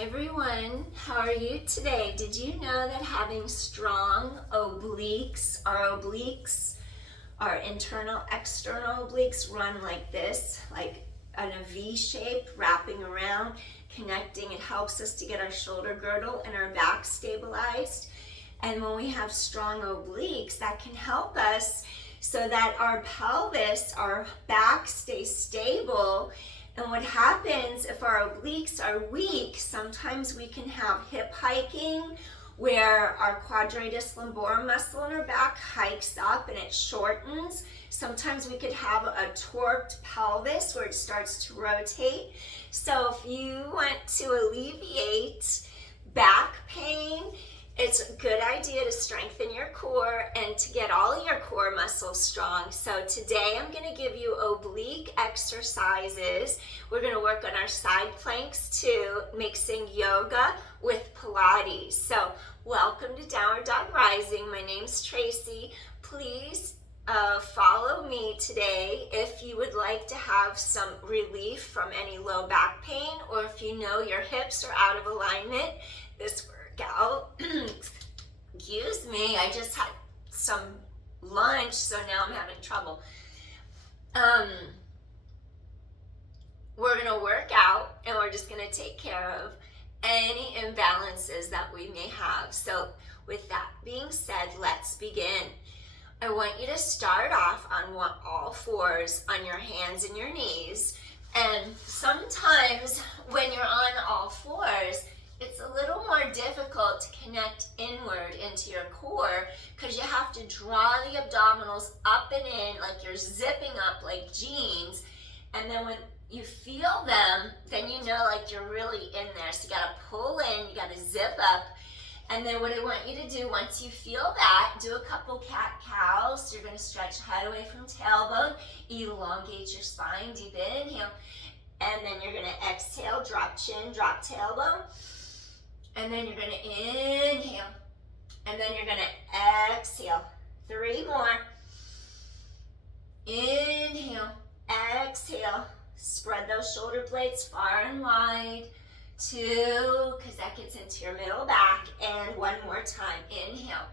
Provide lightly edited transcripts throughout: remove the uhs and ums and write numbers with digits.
everyone, how are you today? Did you know that having strong obliques, our internal, external obliques run like this, like in a V shape, wrapping around, connecting. It helps us to get our shoulder girdle and our back stabilized. And when we have strong obliques, that can help us so that our pelvis, our back stays stable. And what happens if our obliques are weak, sometimes we can have hip hiking where our quadratus lumborum muscle in our back hikes up and it shortens. Sometimes we could have a torqued pelvis where it starts to rotate. So if you want to alleviate back pain, it's a good idea to strengthen your core and to get all your core muscles strong. So today I'm going to give you oblique exercises. We're going to work on our side planks too, mixing yoga with Pilates. So welcome to Downward Dog Rising. My name's Tracy. Please follow me today if you would like to have some relief from any low back pain, or if you know your hips are out of alignment. This workout, excuse me, I just had some lunch, so now I'm having trouble. We're gonna work out and we're just gonna take care of any imbalances that we may have. So with that being said, let's begin. I want you to start off on all fours on your hands and your knees. And sometimes when you're on all fours, it's a little more difficult to connect inward into your core because you have to draw the abdominals up and in like you're zipping up like jeans. And then when you feel them, then you know like you're really in there. So you gotta pull in, you gotta zip up. And then what I want you to do, once you feel that, do a couple cat-cows. So you're gonna stretch head away from tailbone, elongate your spine, deep inhale. And then you're gonna exhale, drop chin, drop tailbone. And then you're going to inhale. And then you're going to exhale. 3 more. Inhale. Exhale. Spread those shoulder blades far and wide. 2, because that gets into your middle back. And 1 more time. Inhale.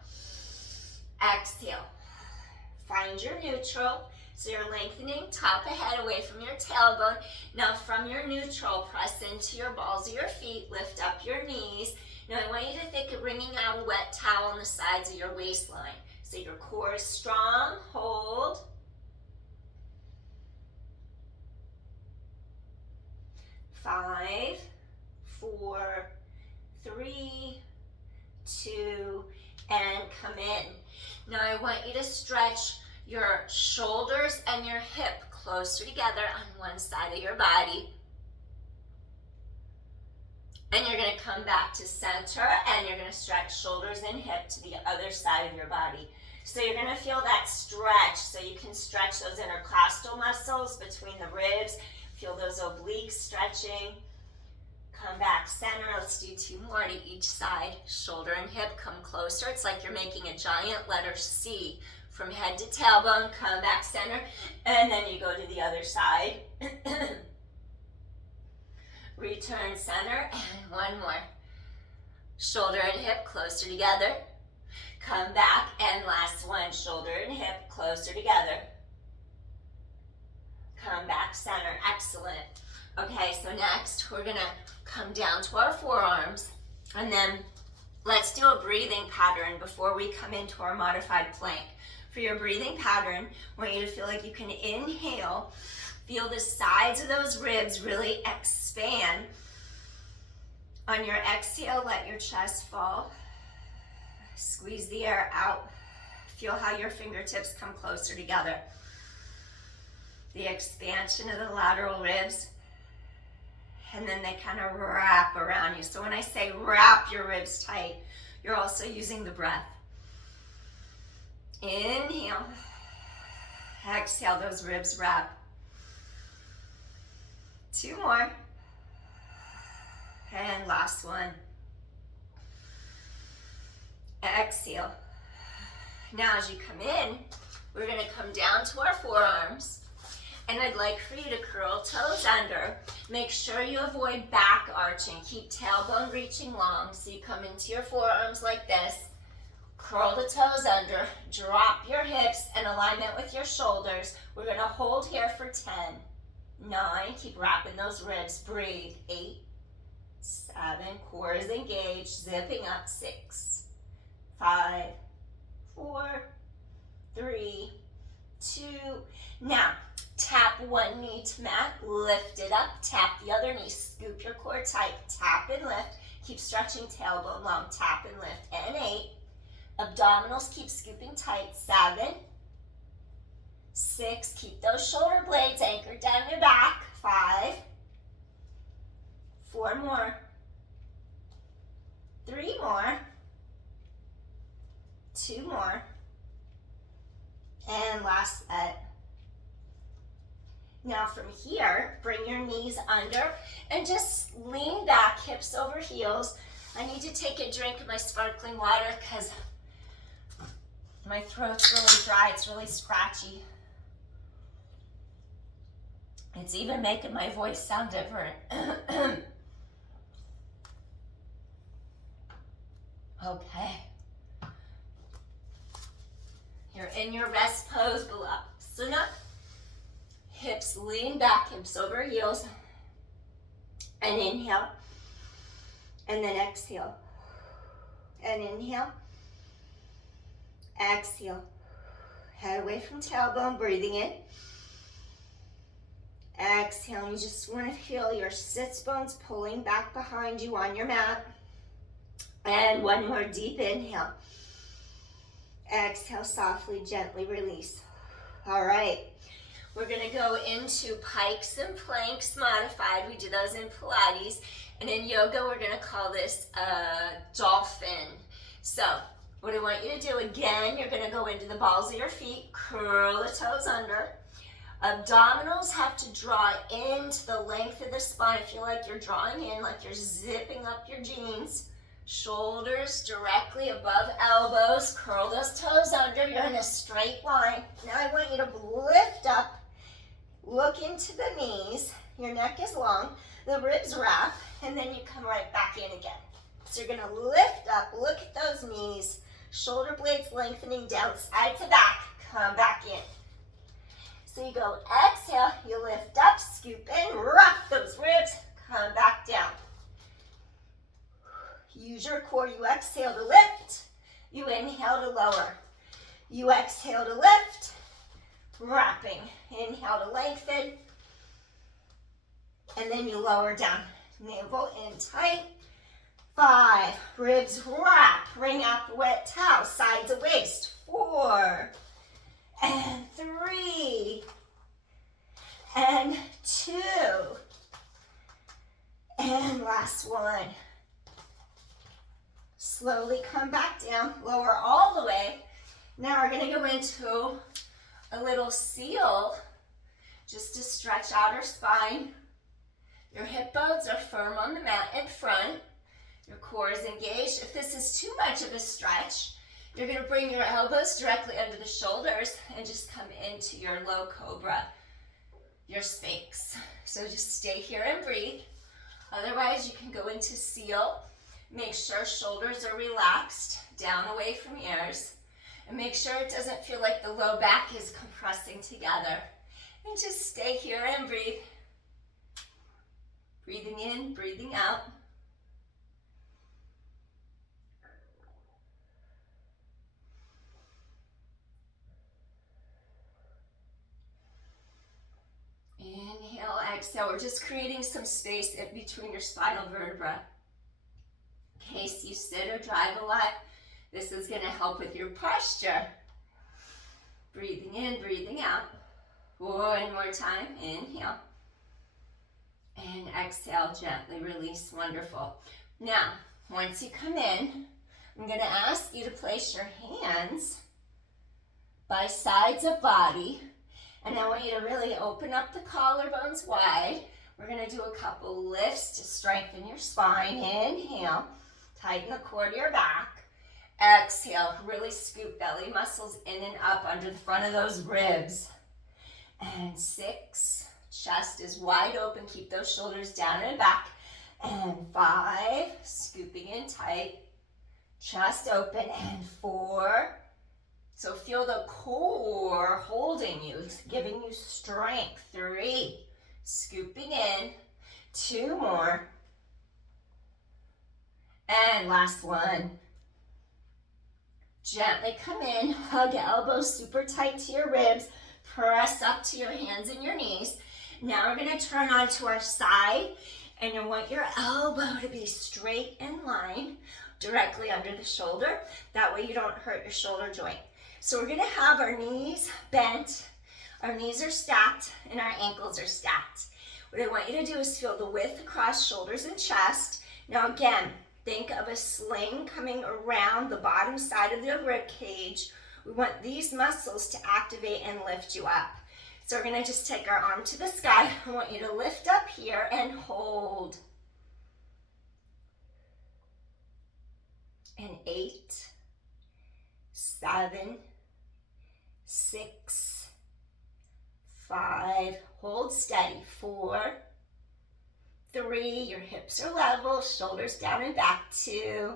Exhale. Find your neutral. So you're lengthening top of head away from your tailbone. Now from your neutral, press into your balls of your feet, lift up your knees. Now I want you to think of wringing out a wet towel on the sides of your waistline. So your core is strong, hold. Five, 4, 3, 2, and come in. Now I want you to stretch your shoulders and your hip closer together on one side of your body. And you're going to come back to center and you're going to stretch shoulders and hip to the other side of your body. So you're going to feel that stretch. So you can stretch those intercostal muscles between the ribs. Feel those obliques stretching. Come back center. Let's do 2 more to each side. Shoulder and hip come closer. It's like you're making a giant letter C. From head to tailbone, come back center, and then you go to the other side. Return center, and 1 more. Shoulder and hip closer together. Come back, and last one, shoulder and hip closer together. Come back center, excellent. Okay, so next we're gonna come down to our forearms, and then let's do a breathing pattern before we come into our modified plank. For your breathing pattern, I want you to feel like you can inhale, feel the sides of those ribs really expand. On your exhale, let your chest fall. Squeeze the air out. Feel how your fingertips come closer together. The expansion of the lateral ribs. And then they kind of wrap around you. So when I say wrap your ribs tight, you're also using the breath. Inhale. Exhale, those ribs wrap. 2 more. And last one. Exhale. Now as you come in, we're going to come down to our forearms. And I'd like for you to curl toes under. Make sure you avoid back arching. Keep tailbone reaching long. So you come into your forearms like this. Curl the toes under. Drop your hips in alignment with your shoulders. We're going to hold here for 10, 9. Keep wrapping those ribs. Breathe. 8, 7. Core is engaged. Zipping up. 6, 5, 4, 3, 2. Now, tap one knee to mat, lift it up, tap the other knee, scoop your core tight, tap and lift, keep stretching tailbone long, tap and lift, and 8. Abdominals keep scooping tight, 7, 6, keep those shoulder blades anchored down your back, 5, 4 more, 3 more, 2 more, and last set. Now from here, bring your knees under and just lean back, hips over heels. I need to take a drink of my sparkling water because my throat's really dry, it's really scratchy. It's even making my voice sound different. Okay. You're in your rest pose, Bilateral. Hips lean back, hips over heels. And inhale. And then exhale. And inhale. Exhale. Head away from tailbone, breathing in. Exhale. And you just want to feel your sits bones pulling back behind you on your mat. And one more deep inhale. Exhale, softly, gently release. All right. We're going to go into pikes and planks modified. We do those in Pilates. And in yoga, we're going to call this Dolphin. So what I want you to do, again, you're going to go into the balls of your feet, curl the toes under. Abdominals have to draw into the length of the spine. Feel like you're drawing in, like you're zipping up your jeans. Shoulders directly above elbows. Curl those toes under. You're in a straight line. Now I want you to lift up. Look into the knees. Your neck is long. The ribs wrap. And then you come right back in again. So you're going to lift up. Look at those knees. Shoulder blades lengthening down side to back. Come back in. So you go exhale. You lift up. Scoop in. Wrap those ribs. Come back down. Use your core. You exhale to lift. You inhale to lower. You exhale to lift. Wrapping. Inhale to lengthen. And then you lower down. Navel in tight. 5. Ribs wrap. Bring out the wet towel. Sides of waist. 4. And 3. And 2. And last one. Slowly come back down, lower all the way. Now we're going to go into a little seal, just to stretch out our spine. Your hip bones are firm on the mat in front. Your core is engaged. If this is too much of a stretch, you're going to bring your elbows directly under the shoulders and just come into your low cobra, your sphinx. So just stay here and breathe. Otherwise, you can go into seal. Make sure shoulders are relaxed, down away from ears. And make sure it doesn't feel like the low back is compressing together. And just stay here and breathe. Breathing in, breathing out. Inhale, exhale. We're just creating some space in between your spinal vertebra. In case you sit or drive a lot, this is going to help with your posture. Breathing in, breathing out. One more time. Inhale. And exhale, gently release. Wonderful. Now, once you come in, I'm going to ask you to place your hands by sides of body. And I want you to really open up the collarbones wide. We're going to do a couple lifts to strengthen your spine. Inhale. Tighten the core to your back. Exhale. Really scoop belly muscles in and up under the front of those ribs. and 6. Chest is wide open. Keep those shoulders down and back. And 5. Scooping in tight. Chest open. And 4. So feel the core holding you, giving you strength. 3. Scooping in. 2 more. And last one. Gently come in. Hug elbows super tight to your ribs. Press up to your hands and your knees. Now we're going to turn onto our side, and you want your elbow to be straight in line directly under the shoulder. That way you don't hurt your shoulder joint. So we're going to have our knees bent, our knees are stacked, and our ankles are stacked. What I want you to do is feel the width across shoulders and chest. Now again, think of a sling coming around the bottom side of the rib cage. We want these muscles to activate and lift you up. So we're going to just take our arm to the sky. I want you to lift up here and hold. And 8, 7, 6, 5, hold steady. 4, 3, your hips are level, shoulders down and back. 2,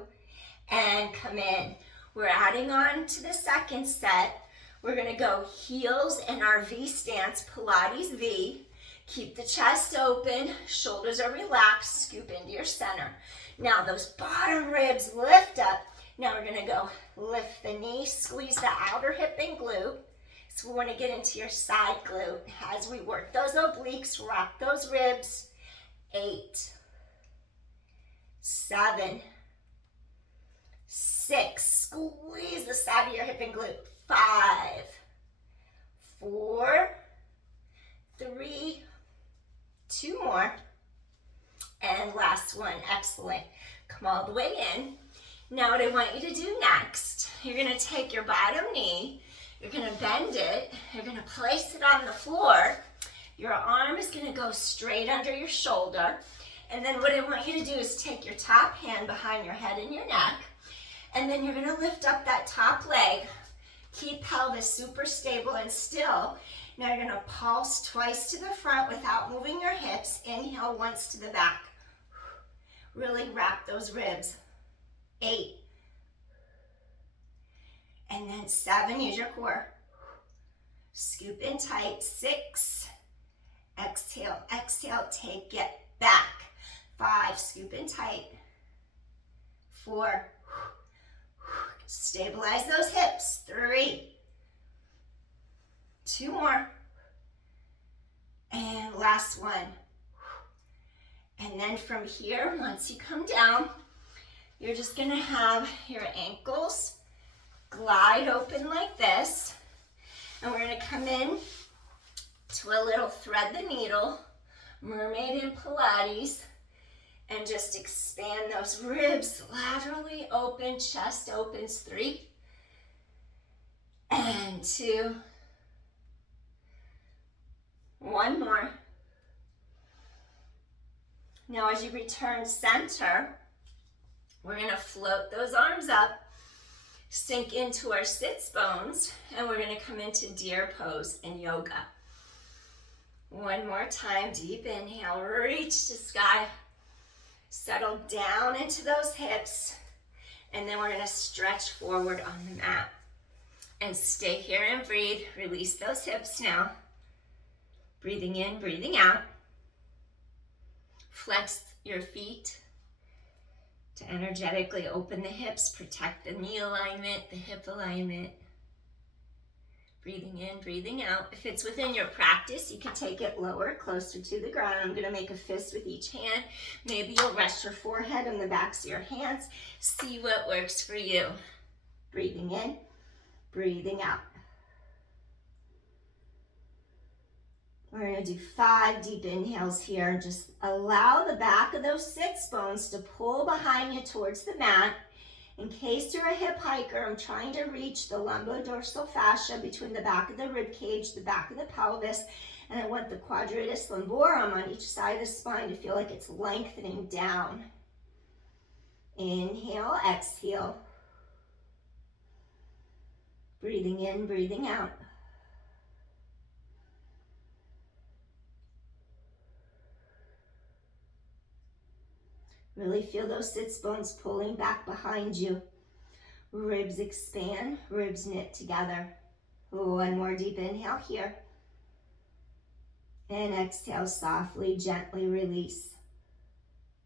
and come in. We're adding on to the second set. We're going to go heels in our V stance, Pilates V. Keep the chest open, shoulders are relaxed, scoop into your center. Now those bottom ribs lift up. Now we're going to go lift the knee, squeeze the outer hip and glute. So we want to get into your side glute. As we work those obliques, rock those ribs. 8, 7, 6, squeeze the side of your hip and glute. 5, 4, 3, 2 more, and last one. Excellent. Come all the way in. Now what I want you to do next, you're going to take your bottom knee, you're going to bend it, you're going to place it on the floor. Your arm is going to go straight under your shoulder, and then what I want you to do is take your top hand behind your head and your neck, and then you're going to lift up that top leg. Keep pelvis super stable and still. Now you're going to pulse twice to the front without moving your hips. Inhale once to the back. Really wrap those ribs. 8. And then 7, use your core. Scoop in tight. 6. Exhale, exhale, take it back. 5, scoop in tight. 4. Stabilize those hips. 3. 2 more. And last one. And then from here, once you come down, you're just going to have your ankles glide open like this. And we're going to come in to a little thread the needle, mermaid in Pilates. And just expand those ribs laterally open, chest opens. 3 and 2. 1 more. Now as you return center, we're going to float those arms up, sink into our sits bones, and we're going to come into deer pose in yoga. 1 more time, deep inhale, reach to sky. Settle down into those hips, and then we're going to stretch forward on the mat. And stay here and breathe. Release those hips now. Breathing in, breathing out. Flex your feet to energetically open the hips, protect the knee alignment, the hip alignment. Breathing in, breathing out. If it's within your practice, you can take it lower, closer to the ground. I'm going to make a fist with each hand. Maybe you'll rest your forehead on the backs of your hands. See what works for you. Breathing in, breathing out. We're going to do 5 deep inhales here. Just allow the back of those sits bones to pull behind you towards the mat. In case you're a hip hiker, I'm trying to reach the lumbodorsal fascia between the back of the rib cage, the back of the pelvis, and I want the quadratus lumborum on each side of the spine to feel like it's lengthening down. Inhale, exhale. Breathing in, breathing out. Really feel those sits bones pulling back behind you. Ribs expand, ribs knit together. One more deep inhale here. And exhale, softly, gently release.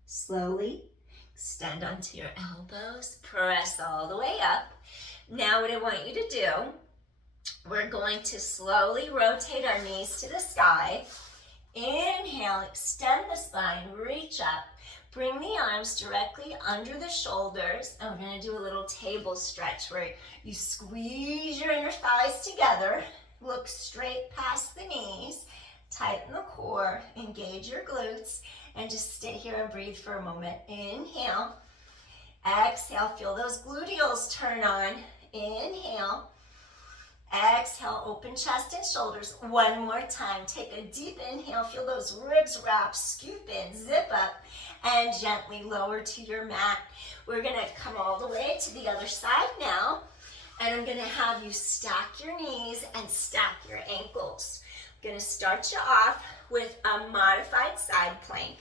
Slowly extend onto your elbows, press all the way up. Now what I want you to do, we're going to slowly rotate our knees to the sky. Inhale, extend the spine, reach up. Bring the arms directly under the shoulders, and we're going to do a little table stretch where you squeeze your inner thighs together, look straight past the knees, tighten the core, engage your glutes, and just stay here and breathe for a moment. Inhale, exhale, feel those gluteals turn on. Inhale, exhale, open chest and shoulders. One more time, take a deep inhale, feel those ribs wrap, scoop in, zip up, and gently lower to your mat. We're gonna come all the way to the other side now, and I'm gonna have you stack your knees and stack your ankles. I'm gonna start you off with a modified side plank.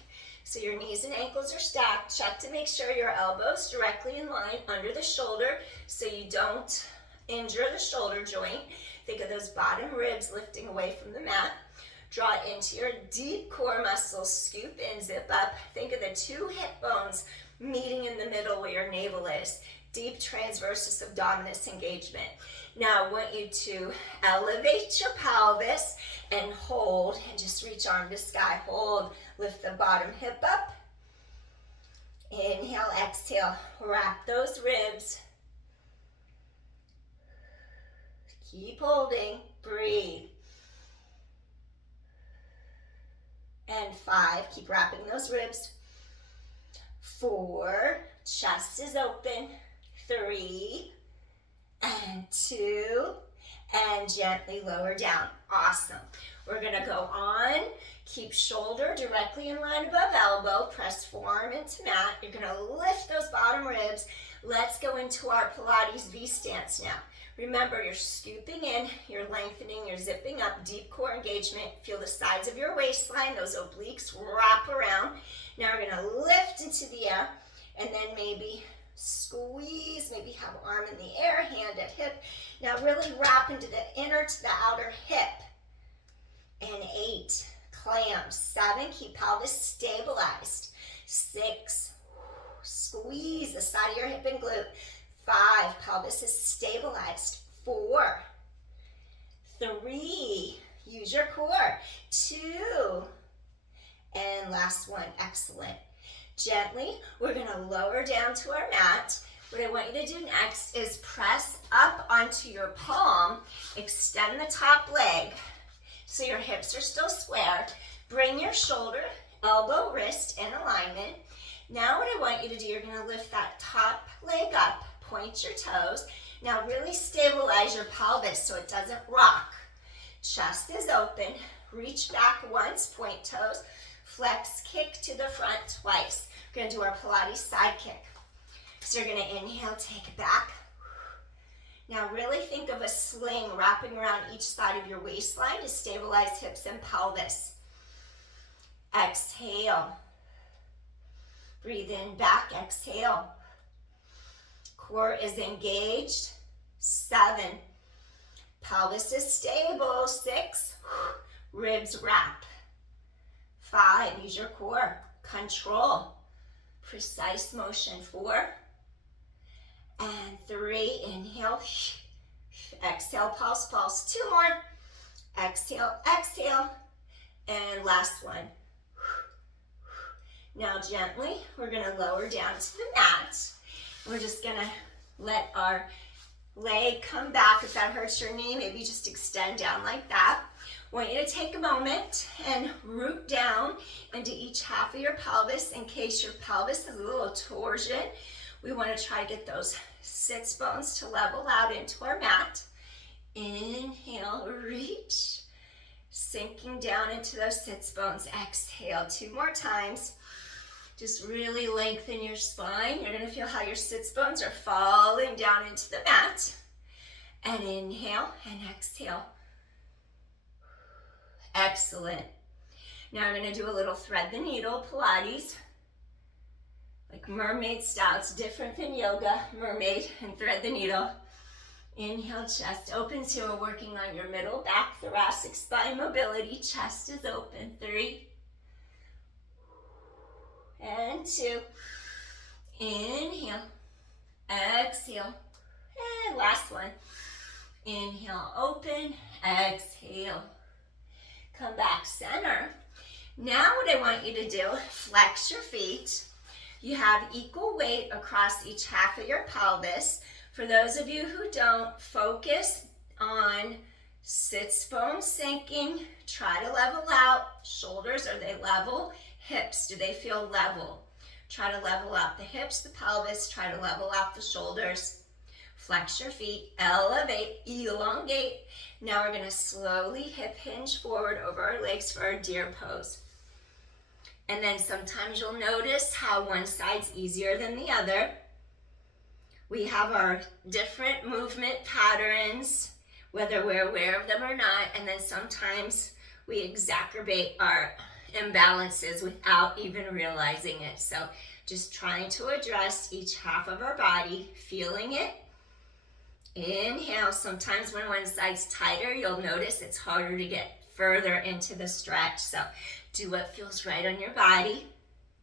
So your knees and ankles are stacked. Check to make sure your elbows directly in line under the shoulder so you don't injure the shoulder joint. Think of those bottom ribs lifting away from the mat. Draw it into your deep core muscles, scoop in, zip up. Think of the two hip bones meeting in the middle where your navel is. Deep transversus abdominis engagement. Now I want you to elevate your pelvis and hold, and just reach arm to sky. Hold, lift the bottom hip up. Inhale, exhale, wrap those ribs. Keep holding, breathe. And 5, keep wrapping those ribs. 4, chest is open. 3, and 2, and gently lower down. Awesome. We're gonna go on, keep shoulder directly in line above elbow, press forearm into mat. You're gonna lift those bottom ribs. Let's go into our Pilates V stance now. Remember, you're scooping in, you're lengthening, you're zipping up, deep core engagement. Feel the sides of your waistline, those obliques wrap around. Now we're gonna lift into the air, and then maybe squeeze, maybe have arm in the air, hand at hip. Now really wrap into the inner to the outer hip. And 8, clam. 7, keep pelvis stabilized. 6, squeeze the side of your hip and glute. 5, pelvis is stabilized. 4, 3, use your core. 2, and last one, excellent. Gently, we're gonna lower down to our mat. What I want you to do next is press up onto your palm, extend the top leg so your hips are still square. Bring your shoulder, elbow, wrist in alignment. Now what I want you to do, you're gonna lift that top leg up, point your toes. Now really stabilize your pelvis so it doesn't rock. Chest is open, reach back once, point toes, flex, kick to the front twice. We're gonna do our Pilates side kick. So you're gonna inhale, take it back. Now really think of a sling wrapping around each side of your waistline to stabilize hips and pelvis. Exhale. Breathe in, back, exhale. Core is engaged. 7, pelvis is stable. 6, ribs wrap. 5, use your core. Control. Precise motion. 4, and 3, inhale. Exhale, pulse, pulse. 2 more. Exhale, exhale. And last one. Now gently, we're gonna lower down to the mat. We're just gonna let our leg come back. If that hurts your knee, maybe just extend down like that. I want you to take a moment and root down into each half of your pelvis in case your pelvis has a little torsion. We want to try to get those sits bones to level out into our mat. Inhale, reach. Sinking down into those sits bones. Exhale, 2 more times. Just really lengthen your spine. You're gonna feel how your sits bones are falling down into the mat. And inhale and exhale. Excellent. Now we're gonna do a little thread the needle Pilates. like mermaid style. It's different than yoga, mermaid, and thread the needle. Inhale, chest opens. Here we're working on your middle back, thoracic spine mobility. Chest is open. 3 and 2. Inhale, exhale, and last one. Inhale, open, exhale. Come back, center. Now what I want you to do, flex your feet. You have equal weight across each half of your pelvis. For those of you who don't, focus on sits bones sinking. Try to level out. Shoulders, are they level? Hips, do they feel level? Try to level out the hips, the pelvis. Try to level out the shoulders. Flex your feet, elevate, elongate. Now we're going to slowly hip hinge forward over our legs for our deer pose. And then sometimes you'll notice how one side's easier than the other. We have our different movement patterns, whether we're aware of them or not, and then sometimes we exacerbate our imbalances without even realizing it. So just trying to address each half of our body, feeling it. Inhale. Sometimes when one side's tighter, you'll notice it's harder to get further into the stretch. So do what feels right on your body.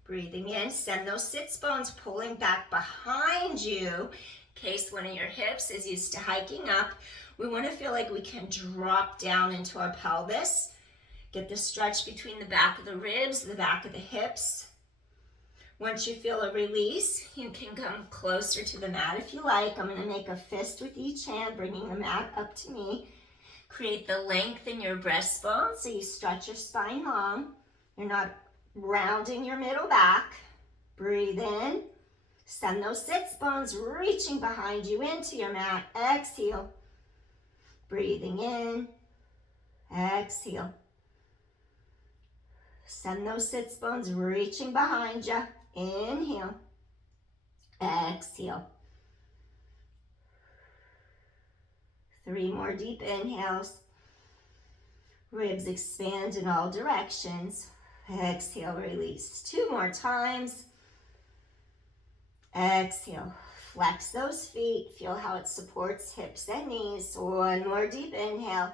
Breathing in, send those sits bones pulling back behind you in case one of your hips is used to hiking up. We want to feel like we can drop down into our pelvis. Get the stretch between the back of the ribs, the back of the hips. Once you feel a release, you can come closer to the mat if you like. I'm going to make a fist with each hand, bringing the mat up to me. Create the length in your breastbone so you stretch your spine long. You're not rounding your middle back. Breathe in. Send those sits bones reaching behind you into your mat. Exhale. Breathing in. Exhale. Send those sits bones reaching behind you. Inhale. Exhale. 3 more deep inhales. Ribs expand in all directions. Exhale, release. 2 more times. Exhale. Flex those feet. Feel how it supports hips and knees. 1 more deep inhale.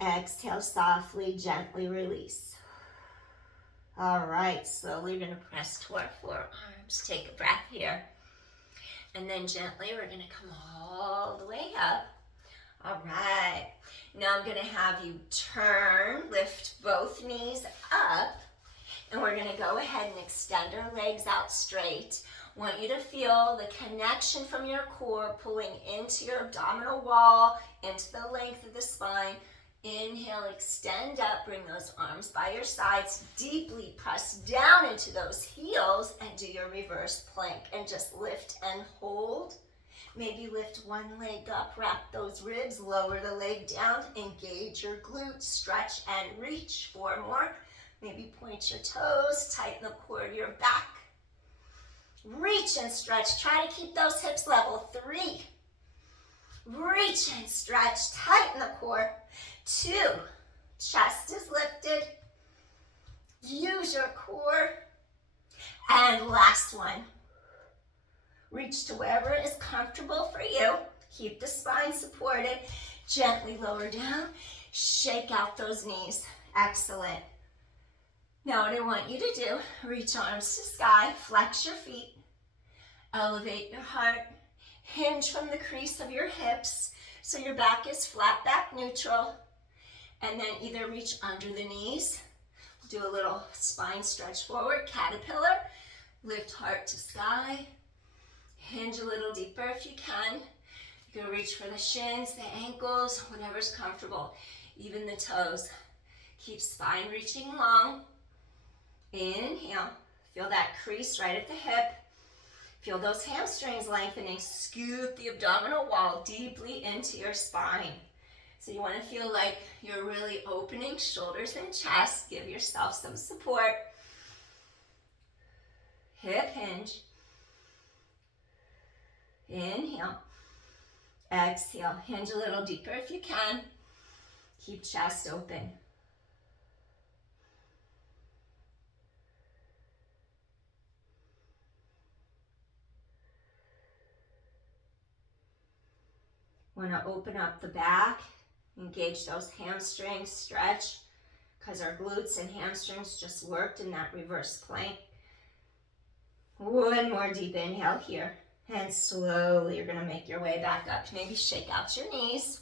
Exhale, softly, gently release. All right, slowly we're going to press to our forearms. Take a breath here. And then gently we're going to come all the way up. All right. Now I'm going to have you turn, lift both knees up, and we're going to go ahead and extend our legs out straight. Want you to feel the connection from your core pulling into your abdominal wall, into the length of the spine. Inhale, extend up, bring those arms by your sides, deeply press down into those heels and do your reverse plank and just lift and hold. Maybe lift one leg up, wrap those ribs, lower the leg down, engage your glutes, stretch and reach. 4 more. Maybe point your toes, tighten the core of your back. Reach and stretch, try to keep those hips level. 3. Reach and stretch, tighten the core. 2, chest is lifted. Use your core. And last one. Reach to wherever is comfortable for you. Keep the spine supported. Gently lower down. Shake out those knees. Excellent. Now what I want you to do, reach arms to sky, flex your feet, elevate your heart, hinge from the crease of your hips so your back is flat back neutral. And then either reach under the knees, do a little spine stretch forward, caterpillar, lift heart to sky, hinge a little deeper if you can. You can reach for the shins, the ankles, whatever's comfortable, even the toes. Keep spine reaching long. Inhale, feel that crease right at the hip. Feel those hamstrings lengthening, scoop the abdominal wall deeply into your spine. So you want to feel like you're really opening shoulders and chest. Give yourself some support. Hip hinge. Inhale. Exhale. Hinge a little deeper if you can. Keep chest open. Want to open up the back, engage those hamstrings, stretch, because our glutes and hamstrings just worked in that reverse plank. One more deep inhale here, and slowly you're going to make your way back up. Maybe shake out your knees.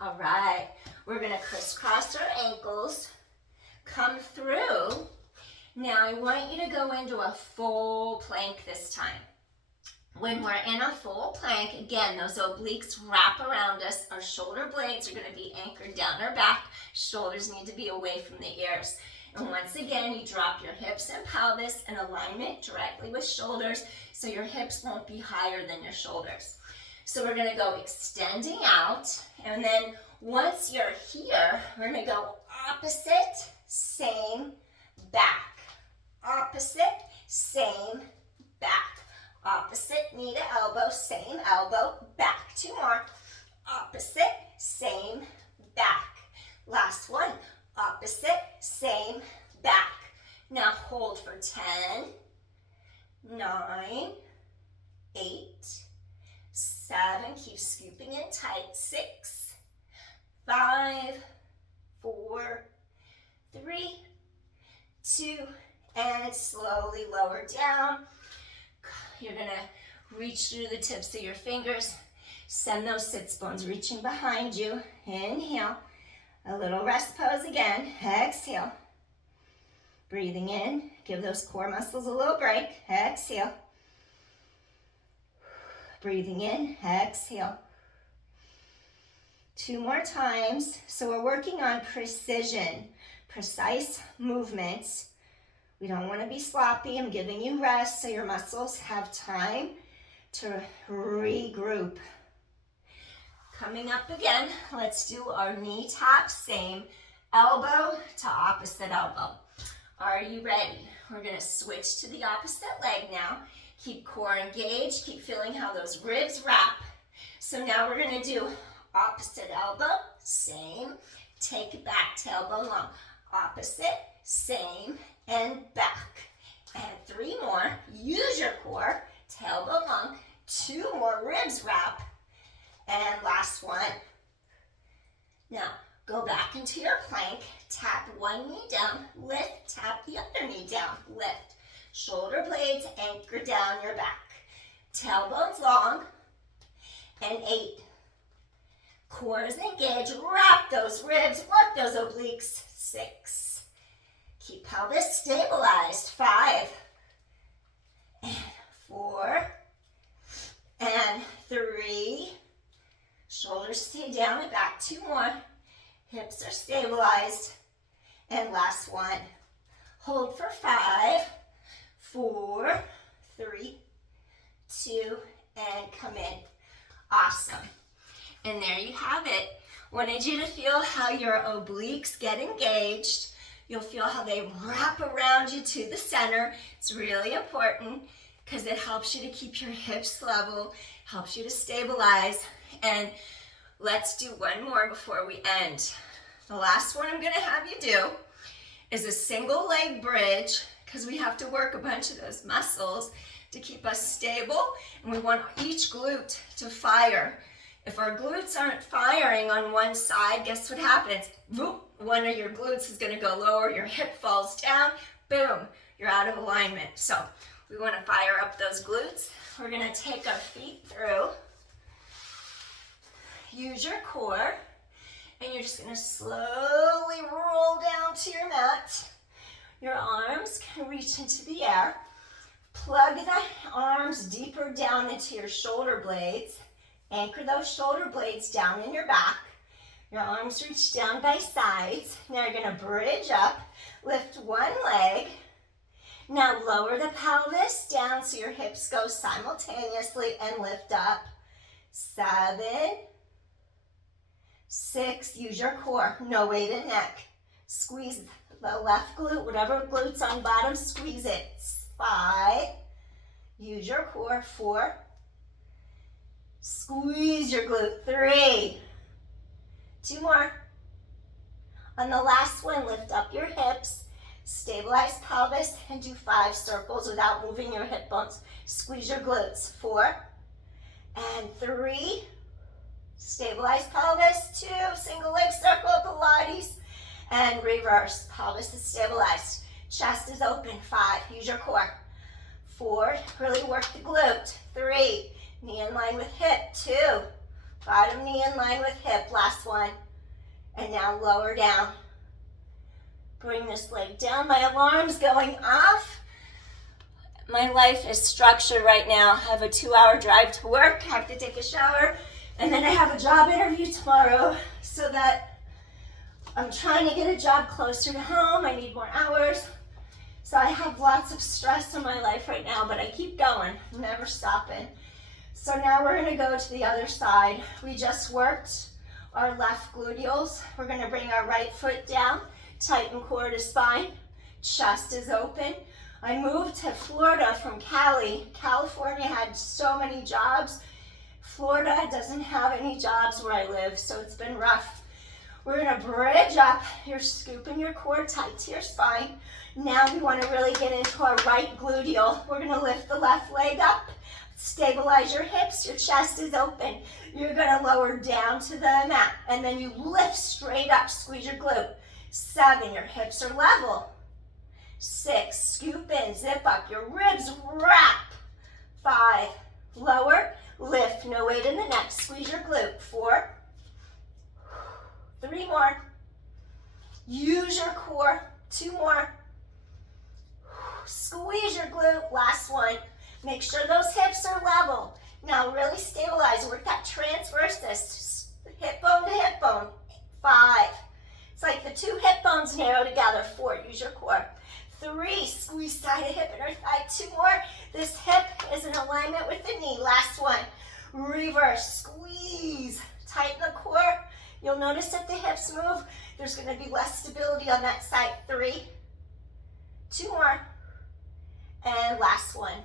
All right, we're going to crisscross our ankles, come through. Now I want you to go into a full plank this time. When we're in a full plank, again, those obliques wrap around us. Our shoulder blades are going to be anchored down our back. Shoulders need to be away from the ears. And once again, you drop your hips and pelvis in alignment directly with shoulders, so your hips won't be higher than your shoulders. So we're going to go extending out, and then once you're here, we're going to go opposite, same, back. Opposite, same, back. Opposite, knee to elbow, same elbow, back. 2 more. Opposite, same, back. Last one. Opposite, same, back. Now hold for 10, 9, 8, 7. Keep scooping in tight. 6, 5, 4, 3, 2, and slowly lower down. You're going to reach through the tips of your fingers. Send those sits bones reaching behind you. Inhale. A little rest pose again. Exhale. Breathing in. Give those core muscles a little break. Exhale. Breathing in. Exhale. 2 more times. So we're working on precision, precise movements. We don't want to be sloppy. I'm giving you rest so your muscles have time to regroup. Coming up again, let's do our knee tap, same elbow to opposite elbow. Are you ready? We're going to switch to the opposite leg now. Keep core engaged. Keep feeling how those ribs wrap. So now we're going to do opposite elbow, same. Take it back to elbow long. Opposite, same, and back. And 3 more. Use your core, tailbone long. 2 more, ribs wrap. And last one. Now, go back into your plank. Tap one knee down. Lift, tap the other knee down. Lift. Shoulder blades anchor down your back. Tailbones long. And 8. Core is engaged. Wrap those ribs. Work those obliques. 6. Keep pelvis stabilized. 5. And 4. And 3. Shoulders stay down and back. 2 more. Hips are stabilized. And last one. Hold for 5, 4, 3, 2, and come in. Awesome. And there you have it. Wanted you to feel how your obliques get engaged. You'll feel how they wrap around you to the center. It's really important because it helps you to keep your hips level, helps you to stabilize. And let's do one more before we end. The last one I'm going to have you do is a single leg bridge, because we have to work a bunch of those muscles to keep us stable, and we want each glute to fire. If our glutes aren't firing on one side, guess what happens? Whoop, one of your glutes is going to go lower, your hip falls down, boom, you're out of alignment. So we want to fire up those glutes. We're going to take our feet through. Use your core, and you're just going to slowly roll down to your mat. Your arms can reach into the air. Plug the arms deeper down into your shoulder blades. Anchor those shoulder blades down in your back. Your arms reach down by sides. Now you're going to bridge up. Lift one leg. Now lower the pelvis down so your hips go simultaneously and lift up. 7, 6, use your core, no weight in neck. Squeeze the left glute, whatever glute's on bottom, squeeze it. 5, use your core. 4, squeeze your glute. 3, 2 more. On the last one, lift up your hips, stabilize pelvis, and do 5 circles without moving your hip bones. Squeeze your glutes. 4, and 3, Stabilize pelvis, 2, single leg circle, Pilates, and reverse. Pelvis is stabilized. Chest is open, 5, use your core. 4, really work the glute. 3, knee in line with hip. 2, bottom knee in line with hip. Last one. And now lower down. Bring this leg down. My alarm's going off. My life is structured right now. I have a 2-hour drive to work. I have to take a shower. And then I have a job interview tomorrow, so that I'm trying to get a job closer to home. I need more hours. So I have lots of stress in my life right now, but I keep going, never stopping. So now we're gonna go to the other side. We just worked our left gluteals. We're gonna bring our right foot down, tighten core to spine, chest is open. I moved to Florida from Cali. California had so many jobs. Florida doesn't have any jobs where I live, so it's been rough. We're gonna bridge up. You're scooping your core tight to your spine. Now we wanna really get into our right gluteal. We're gonna lift the left leg up, stabilize your hips, your chest is open. You're gonna lower down to the mat, and then you lift straight up, squeeze your glute. 7, your hips are level. 6, scoop in, zip up, your ribs wrap. 5, lower, lift, no weight in the neck, squeeze your glute. 4, 3 more. Use your core, 2 more. Squeeze your glute, last one. Make sure those hips are level. Now really stabilize, work that transversus, hip bone to hip bone. 5, it's like the 2 hip bones narrow together. 4, use your core. 3, squeeze side of hip, inner thigh. 2 more. This hip is in alignment with the knee. Last one. Reverse, squeeze, tighten the core. You'll notice if the hips move, there's gonna be less stability on that side. 3, 2 more, and last one.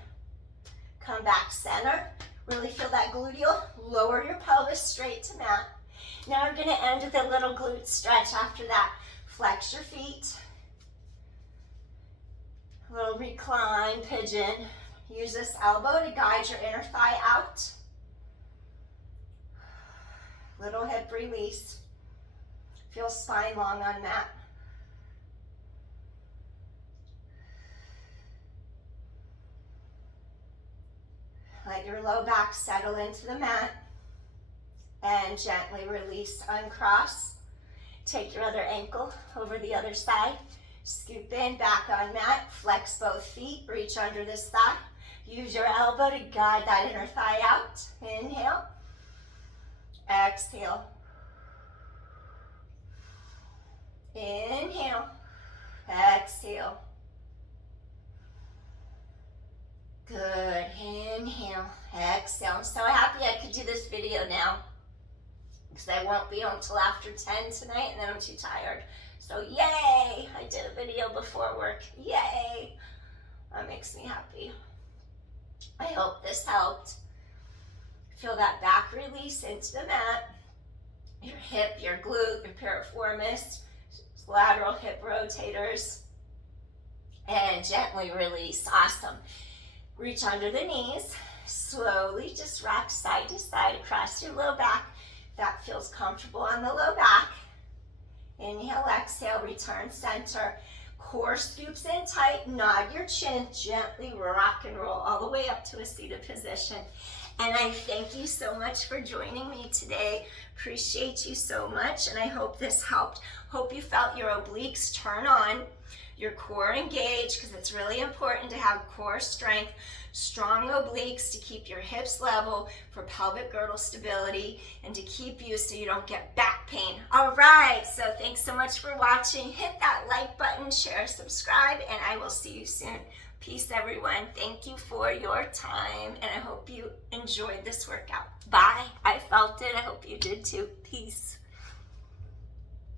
Come back center. Really feel that gluteal. Lower your pelvis straight to mat. Now we're gonna end with a little glute stretch after that. Flex your feet. A little recline pigeon. Use this elbow to guide your inner thigh out. Little hip release. Feel spine long on mat. Let your low back settle into the mat. And gently release, uncross. Take your other ankle over the other side. Scoop in, back on mat. Flex both feet, reach under this thigh. Use your elbow to guide that inner thigh out. Inhale. Exhale. Inhale. Exhale. Good. Inhale. Exhale. I'm so happy I could do this video now, because I won't be home till after 10 tonight, and then I'm too tired. So yay! I did a video before work. Yay! That makes me happy. I hope this helped. Feel that back release into the mat. Your hip, your glute, your piriformis, lateral hip rotators. And gently release. Awesome. Reach under the knees. Slowly just rock side to side across your low back. That feels comfortable on the low back. Inhale, exhale, return center. Core scoops in tight, nod your chin, gently rock and roll all the way up to a seated position. And I thank you so much for joining me today. Appreciate you so much, and I hope this helped. Hope you felt your obliques turn on, your core engaged, because it's really important to have core strength, strong obliques to keep your hips level for pelvic girdle stability, and to keep you so you don't get back pain. All right, so thanks so much for watching. Hit that like button, share, subscribe, and I will see you soon. Peace, everyone. Thank you for your time, and I hope you enjoyed this workout. Bye. I felt it. I hope you did too. Peace.